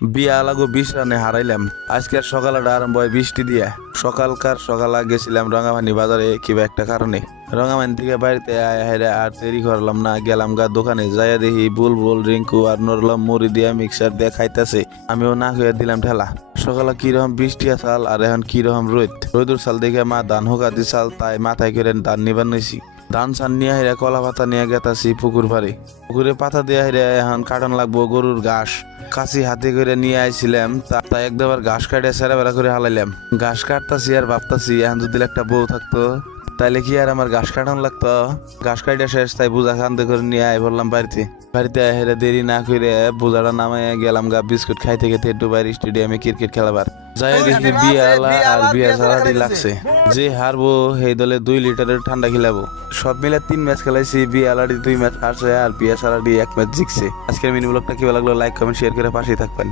বিয়া লাগো 20 রানে হারাইলাম। আজকের সকালটা আরম্ভ হয় বৃষ্টি দিয়া। সকালে গেছিলাম রঙামানি বাজারে কিবা একটা কারণে। রঙামানি থেকে বাড়িতে আয়া আর দেরি করলাম না, গেলাম গা দোকানে যাইয়া দেখি বুলবুল রিঙ্কু আর নরলাম মুড়ি দিয়া মিক্সার দিয়া খাইতেছে। আমিও না খেয়ে দিলাম ঠেলা। সকালে কিরকম বৃষ্টি আসাল আর এখন কিরকম রোদুর সাল দেখে মা ধান হোকা দিছাল, তাই মাথায় করে ধান নিবার নিছি। ধান সান নিয়ে হাইরা কলা পাতা নিয়ে গেতাছি পুকুরে পাতা দিয়ে হাইরা এখন কাটন লাগবো গরুর ঘাস। কাছি হাতে করে নিয়ে আইছিলাম, তাই একবার ঘাস কাটে সেরা বেড়া করে হালাইলাম। ঘাস কাটতাছি আর ভাবতাছি এখন যদি একটা বউ থাকতো তাইলে কি আর আমার ঘাস কাটানো লাগতো। ঘাস কাটা শেষ, তাই বোঝা কান্দে করে নিয়ে আই বললাম বাড়িতে হেরে দেরি না করে বোঝাটা নামে গেলাম গা বিস্কুট খাইতে খেতে একটু বাইরে স্টেডিয়ামে ক্রিকেট খেলাবার। যাই দেখি বিয়ালা আর বিয়া সারাটি লাগছে। যে হারবো সেই দলে 2 লিটারের ঠান্ডা খিলাবো। সব মিলে 3 ম্যাচ খেলাইছি, বিয়ালাটি 2 ম্যাচ হারছে আর বিয়া সারাটি 1 ম্যাচ জিতছে। আজকের মিনি ব্লগটা কি ভালো লাগলো লাইক কমেন্ট শেয়ার করে পাশেই থাকবেন।